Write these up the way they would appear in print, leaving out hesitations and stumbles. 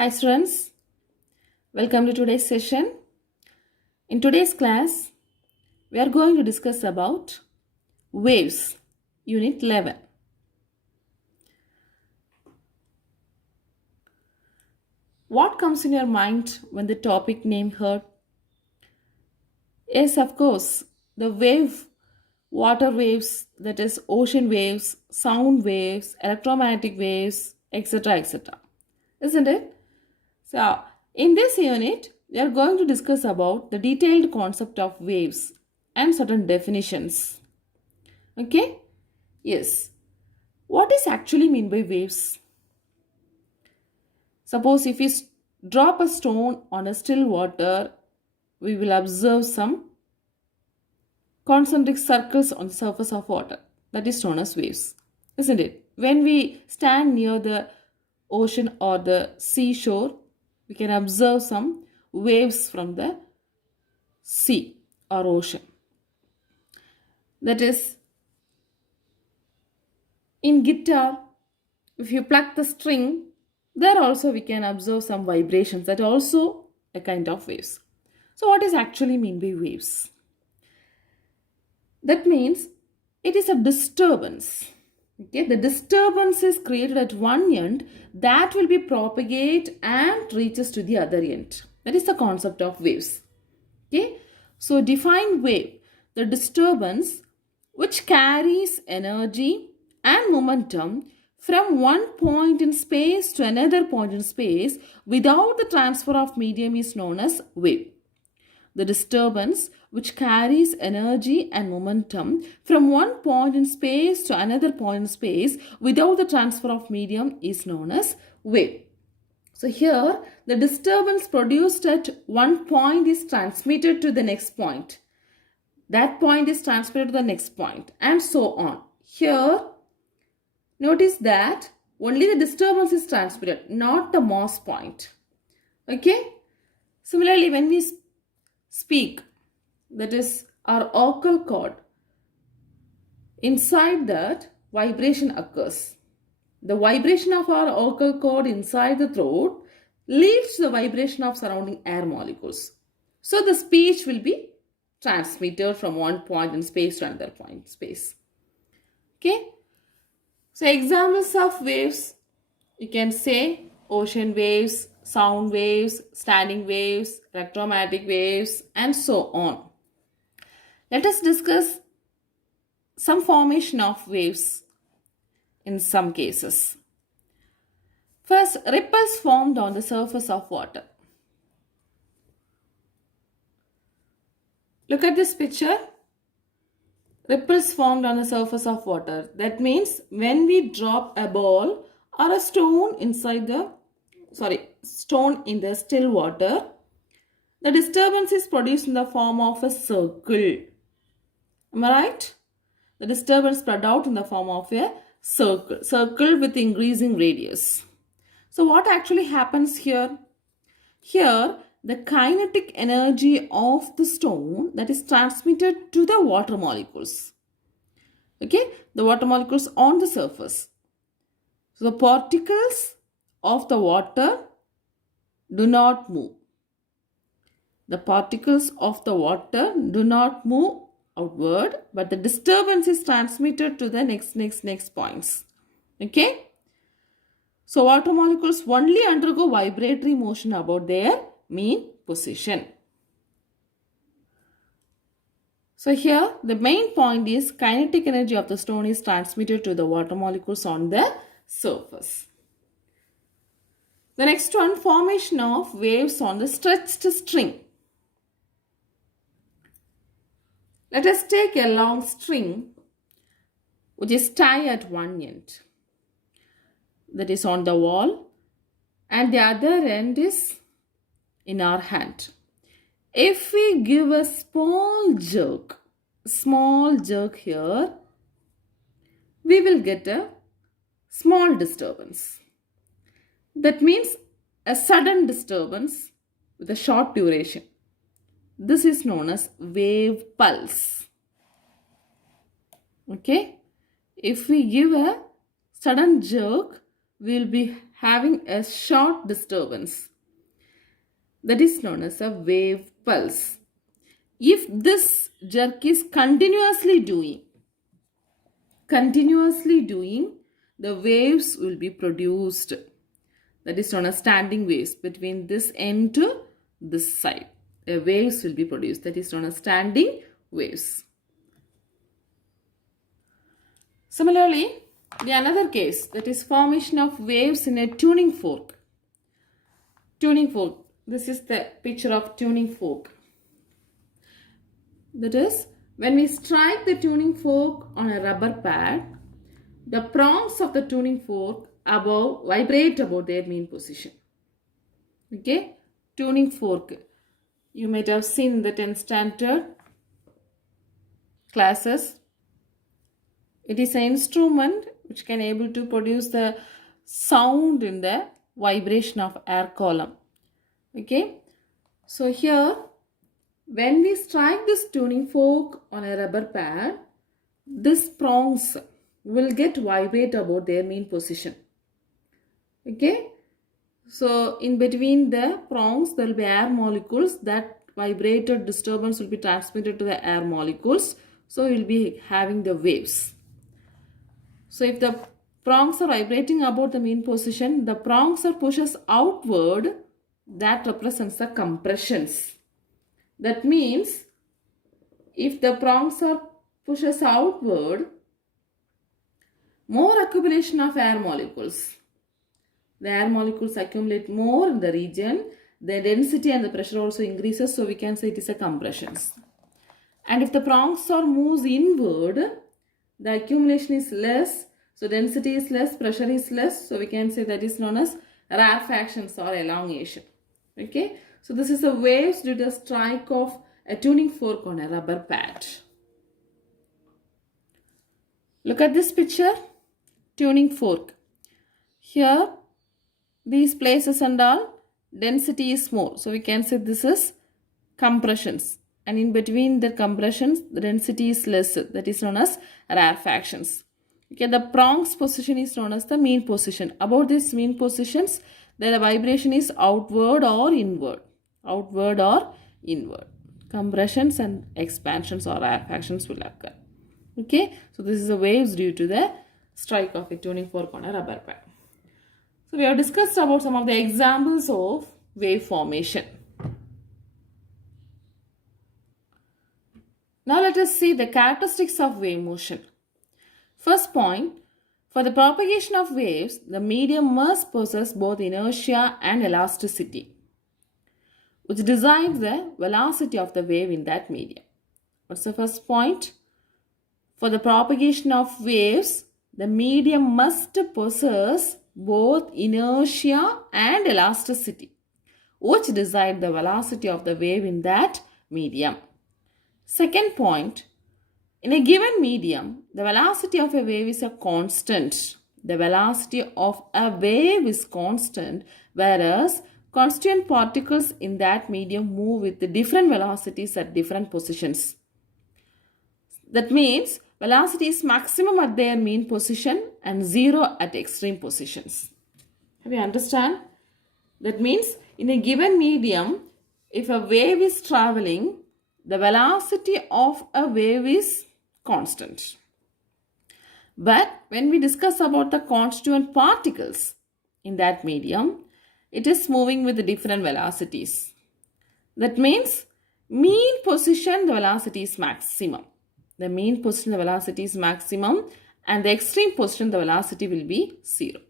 Hi students, welcome to today's session. In today's class, we are going to discuss about waves, unit 11. What comes in your mind when the topic name heard? Yes, of course, the water waves, that is ocean waves, sound waves, electromagnetic waves, etc. etc. Isn't it? So, in this unit, we are going to discuss about the detailed concept of waves and certain definitions. Okay? Yes. What is actually mean by waves? Suppose if we drop a stone on a still water, we will observe some concentric circles on the surface of water. That is known as waves. Isn't it? When we stand near the ocean or the seashore, we can observe some waves from the sea or ocean. That is, in guitar, if you pluck the string, there also we can observe some vibrations. That also a kind of waves. So what is actually mean by waves? That means it is a disturbance. Okay, the disturbance is created at one end that will be propagate and reaches to the other end. That is the concept of waves. Okay, so define wave, the disturbance which carries energy and momentum from one point in space to another point in space without the transfer of medium is known as wave. The disturbance which carries energy and momentum from one point in space to another point in space without the transfer of medium is known as wave. So here the disturbance produced at one point is transmitted to the next point. That point is transmitted to the next point and so on. Here notice that only the disturbance is transmitted, not the Morse point. Okay. Similarly, when we speak, that is our vocal cord, inside that vibration occurs. The vibration of our vocal cord inside the throat leads to the vibration of surrounding air molecules. So the speech will be transmitted from one point in space to another point in space. Okay. So examples of waves, you can say ocean waves, sound waves, standing waves, electromagnetic waves, and so on. Let us discuss some formation of waves in some cases. First, ripples formed on the surface of water. Look at this picture. Ripples formed on the surface of water. That means when we drop a ball or a stone inside the stone in the still water, the disturbance is produced in the form of a circle. Am I right? The disturbance spread out in the form of a circle with increasing radius. So what actually happens here? Here, the kinetic energy of the stone that is transmitted to the water molecules. Okay, the water molecules on the surface. So the particles of the water do not move. The particles of the water do not move outward, but the disturbance is transmitted to the next points. Okay. So water molecules only undergo vibratory motion about their mean position. So here the main point is kinetic energy of the stone is transmitted to the water molecules on the surface. The next one, formation of waves on the stretched string. Let us take a long string which is tied at one end, that is on the wall, and the other end is in our hand. If we give a small jerk here, we will get a small disturbance. That means a sudden disturbance with a short duration. This is known as wave pulse. Okay. If we give a sudden jerk, we will be having a short disturbance that is known as a wave pulse. If this jerk is continuously doing, the waves will be produced. That is known as standing waves between this end to this side. The waves will be produced. That is known as standing waves. Similarly, the another case, that is formation of waves in a tuning fork. Tuning fork. This is the picture of tuning fork. That is, when we strike the tuning fork on a rubber pad, the prongs of the tuning fork above vibrate about their mean position. Okay, tuning fork. You might have seen the 10th standard classes. It is an instrument which can able to produce the sound in the vibration of air column. Okay, so here when we strike this tuning fork on a rubber pad, these prongs will get vibrate about their mean position. Okay, so in between the prongs there will be air molecules. That vibrated disturbance will be transmitted to the air molecules. So you will be having the waves. So if the prongs are vibrating about the mean position, the prongs are pushes outward. That represents the compressions. That means if the prongs are pushes outward, more accumulation of air molecules. The air molecules accumulate more in the region. The density and the pressure also increases. So we can say it is a compressions. And if the prongs are moves inward, the accumulation is less. So density is less, pressure is less. So we can say that is known as rarefactions or elongation. Okay. So this is the waves due to the strike of a tuning fork on a rubber pad. Look at this picture. Tuning fork. Here these places and all density is more. So we can say this is compressions. And in between the compressions, the density is less. That is known as rarefactions. Okay, the prongs position is known as the mean position. About these mean positions, the vibration is outward or inward. Outward or inward. Compressions and expansions or rarefactions will occur. Okay, so this is the waves due to the strike of a tuning fork on a rubber pad. So we have discussed about some of the examples of wave formation. Now let us see the characteristics of wave motion. First point, for the propagation of waves, the medium must possess both inertia and elasticity, which decides the velocity of the wave in that medium. What's the first point? For the propagation of waves, the medium must possess both inertia and elasticity, which decide the velocity of the wave in that medium. Second point, in a given medium, the velocity of a wave is a constant. The velocity of a wave is constant, whereas constituent particles in that medium move with the different velocities at different positions. That means velocity is maximum at their mean position and zero at extreme positions. Have you understand? That means in a given medium, if a wave is traveling, the velocity of a wave is constant. But when we discuss about the constituent particles in that medium, it is moving with different velocities. That means mean position, the velocity is maximum. The mean position, the velocity is maximum, and the extreme position, the velocity will be zero.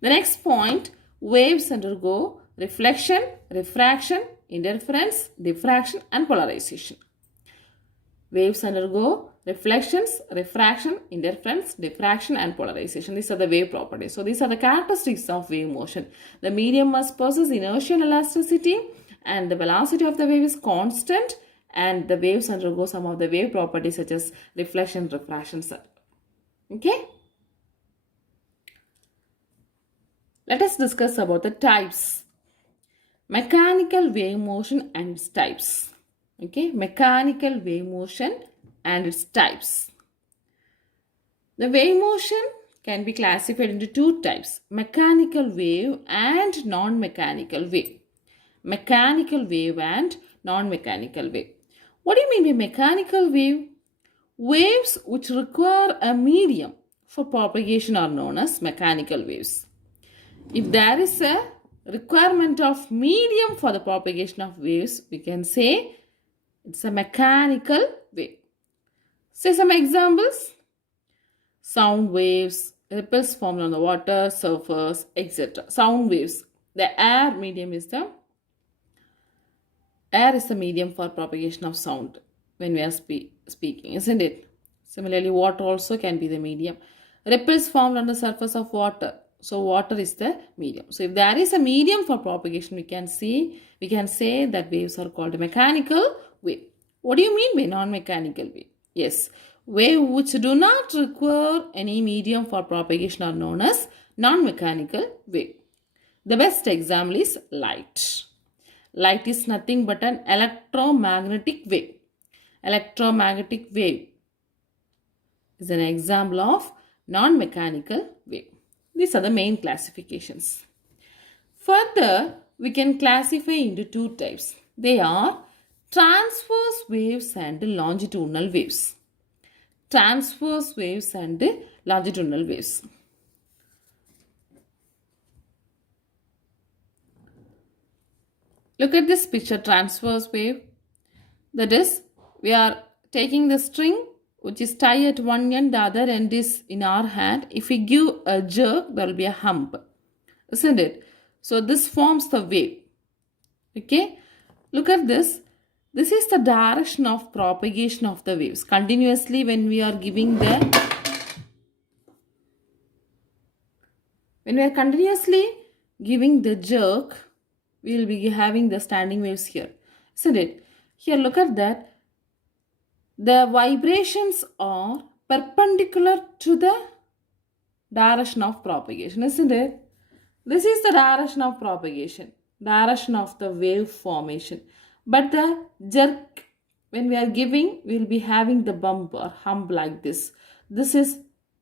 The next point, waves undergo reflection, refraction, interference, diffraction, and polarization. Waves undergo reflections, refraction, interference, diffraction, and polarization. These are the wave properties. So these are the characteristics of wave motion. The medium must possess inertia and elasticity, and the velocity of the wave is constant, and the waves undergo some of the wave properties such as reflection, refraction. Okay? Let us discuss about the types. Mechanical wave motion and its types. Okay, mechanical wave motion and its types. The wave motion can be classified into two types, mechanical wave and non-mechanical wave. Mechanical wave and non-mechanical wave. What do you mean by mechanical wave? Waves which require a medium for propagation are known as mechanical waves. If there is a requirement of medium for the propagation of waves, we can say it's a mechanical wave. Say some examples. Sound waves, ripples formed on the water surface, etc. Sound waves. The air is the medium for propagation of sound when we are speaking, isn't it? Similarly, water also can be the medium. Ripples formed on the surface of water. So water is the medium. So if there is a medium for propagation, we can say that waves are called a mechanical wave. What do you mean by non-mechanical wave? Yes, waves which do not require any medium for propagation are known as non-mechanical wave. The best example is light. Light is nothing but an electromagnetic wave. Electromagnetic wave is an example of non-mechanical wave. These are the main classifications. Further, we can classify into two types. They are transverse waves and longitudinal waves. Transverse waves and longitudinal waves. Look at this picture, transverse wave. That is, we are taking the string which is tied at one end, the other end is in our hand. If we give a jerk, there will be a hump, isn't it? So this forms the wave. Okay, look at this. This is the direction of propagation of the waves. Continuously, when we are continuously giving the jerk, we will be having the standing waves here, isn't it? Here, look at that. The vibrations are perpendicular to the direction of propagation, isn't it? This is the direction of propagation, direction of the wave formation. But the jerk, when we are giving, we will be having the bump or hump like this. This is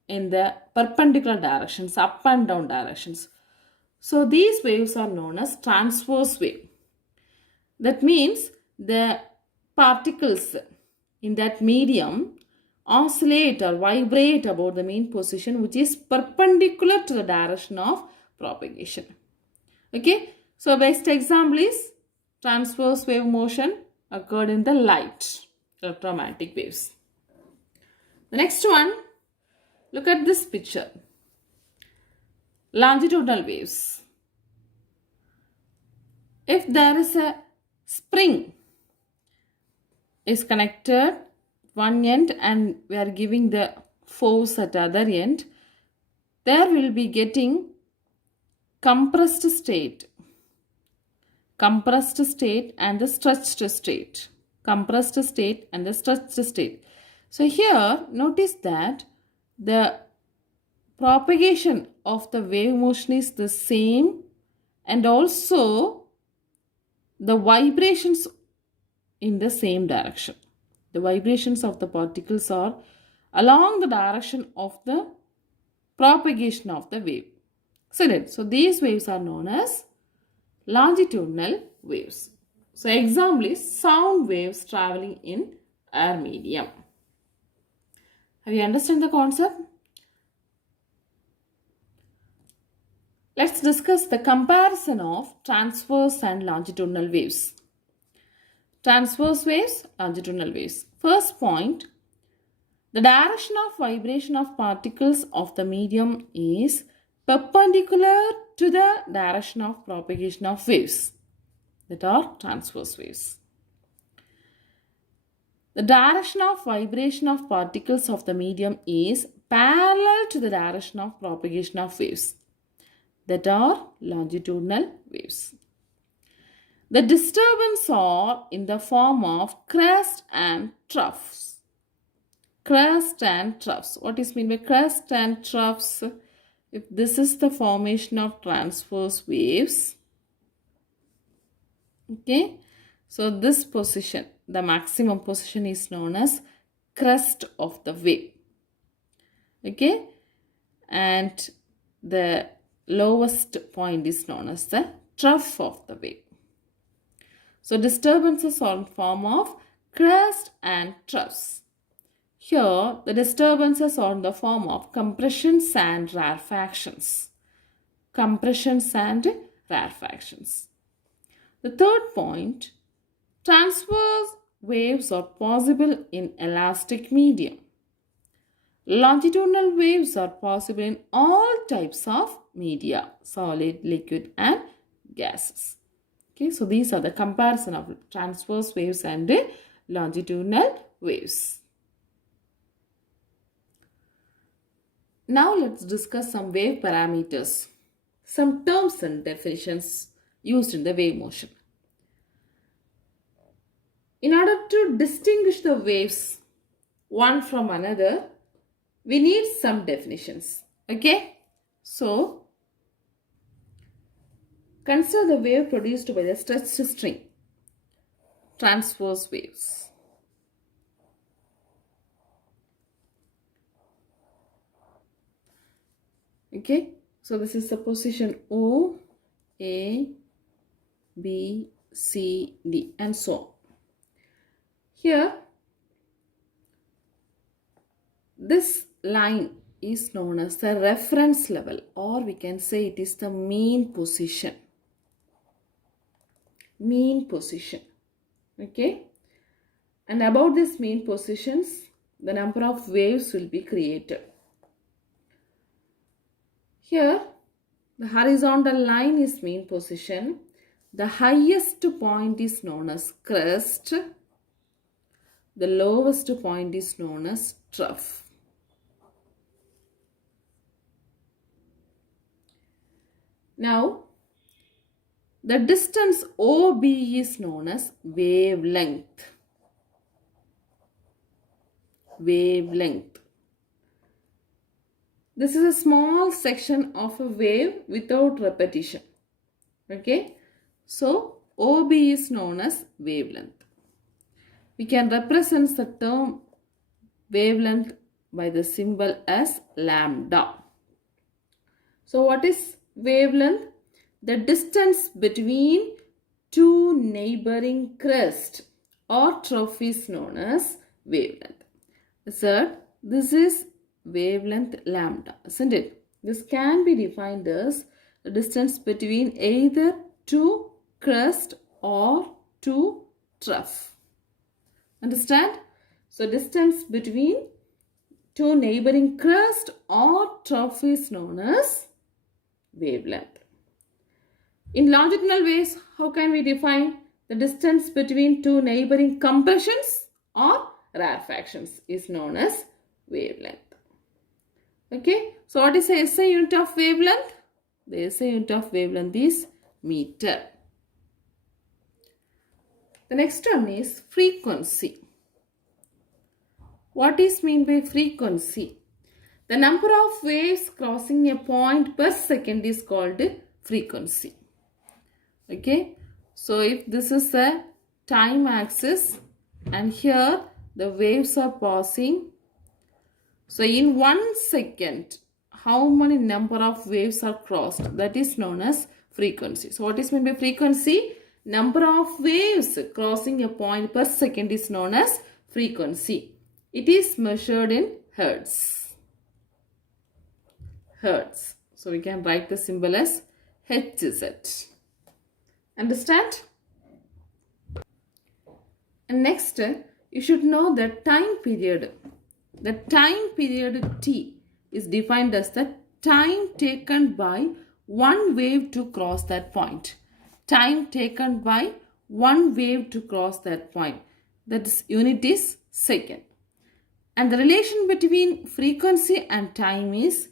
in the perpendicular directions, up and down directions. So these waves are known as transverse wave. That means the particles in that medium oscillate or vibrate about the main position which is perpendicular to the direction of propagation. Okay, so best example is transverse wave motion occurred in the light, electromagnetic waves. The next one, look at this picture. Longitudinal waves. If there is a spring is connected one end and we are giving the force at the other end, there will be getting compressed state and the stretched state. Compressed state and the stretched state. So here, notice that the propagation of the wave motion is the same and also the vibrations in the same direction. The vibrations of the particles are along the direction of the propagation of the wave. So these waves are known as longitudinal waves. So example is sound waves traveling in air medium. Have you understood the concept? Let's discuss the comparison of transverse and longitudinal waves. Transverse waves, longitudinal waves. First point, the direction of vibration of particles of the medium is perpendicular to the direction of propagation of waves, that are transverse waves. The direction of vibration of particles of the medium is parallel to the direction of propagation of waves, that are longitudinal waves. The disturbance are in the form of crest and troughs. Crest and troughs. What is meant by crest and troughs? If this is the formation of transverse waves, okay, so this position, the maximum position is known as crest of the wave. Okay, and the lowest point is known as the trough of the wave. So disturbances are in form of crest and troughs. Here, the disturbances are in the form of compressions and rarefactions. Compressions and rarefactions. The third point, transverse waves are possible in elastic medium. Longitudinal waves are possible in all types of media, solid, liquid and gases. Okay, so these are the comparison of transverse waves and longitudinal waves. Now let's discuss some wave parameters, some terms and definitions used in the wave motion. In order to distinguish the waves one from another, we need some definitions. Okay, so consider the wave produced by the stretched string, transverse waves. Okay, so this is the position O, A, B, C, D and so on. Here, this line is known as the reference level, or we can say it is the mean position. Mean position. Okay, and above this mean positions, the number of waves will be created. Here, the horizontal line is mean position. The highest point is known as crest. The lowest point is known as trough. Now, the distance OB is known as wavelength. Wavelength. This is a small section of a wave without repetition. Okay, so OB is known as wavelength. We can represent the term wavelength by the symbol as lambda. So what is wavelength? The distance between two neighboring crests or trough is known as wavelength. Sir, this is wavelength lambda, isn't it? This can be defined as the distance between either two crest or two trough. Understand? So distance between two neighboring crest or trough is known as wavelength. In longitudinal waves, how can we define the distance between two neighboring compressions or rarefactions is known as wavelength. Okay, so what is the SI unit of wavelength? The SI unit of wavelength is meter. The next one is frequency. What is meant by frequency? The number of waves crossing a point per second is called frequency. Okay, so if this is the time axis and here the waves are passing, so in 1 second, how many number of waves are crossed? That is known as frequency. So what is meant by frequency? Number of waves crossing a point per second is known as frequency. It is measured in hertz. Hertz. So we can write the symbol as Hz. Understand? And next, you should know the time period. The time period T is defined as the time taken by one wave to cross that point. Time taken by one wave to cross that point. That unit is second. And the relation between frequency and time is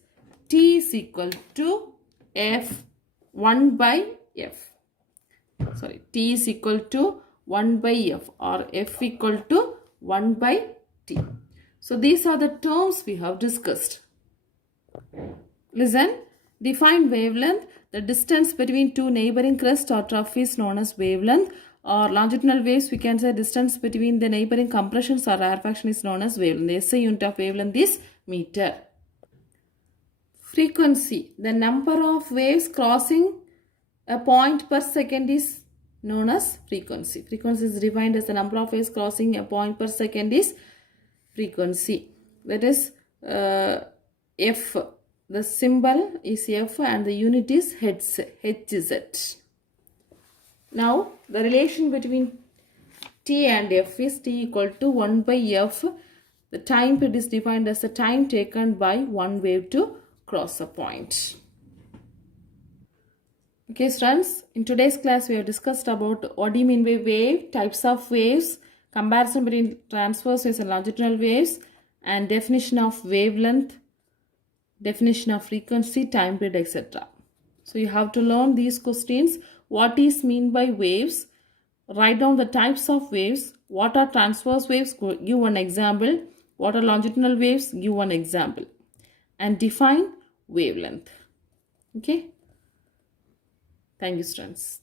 T is equal to F 1 by F. Sorry, T is equal to 1 by F or F equal to 1 by T. So these are the terms we have discussed. Listen, define wavelength. The distance between two neighboring crests or trough is known as wavelength. Or longitudinal waves, we can say distance between the neighboring compressions or rarefaction is known as wavelength. The SI unit of wavelength is meter. Frequency. The number of waves crossing a point per second is known as frequency. Frequency is defined as the number of waves crossing a point per second is frequency. That is F. The symbol is F and the unit is Hz. Now the relation between T and F is T equal to 1 by F. The time period is defined as the time taken by one wave to cross a point. Okay students, in today's class we have discussed about what do you mean by wave, types of waves, comparison between transverse waves and longitudinal waves, and definition of wavelength, definition of frequency, time period, etc. So you have to learn these questions. What is meant by waves? Write down the types of waves. What are transverse waves? Give one example. What are longitudinal waves? Give one example. And define wavelength. Okay. Thank you, students.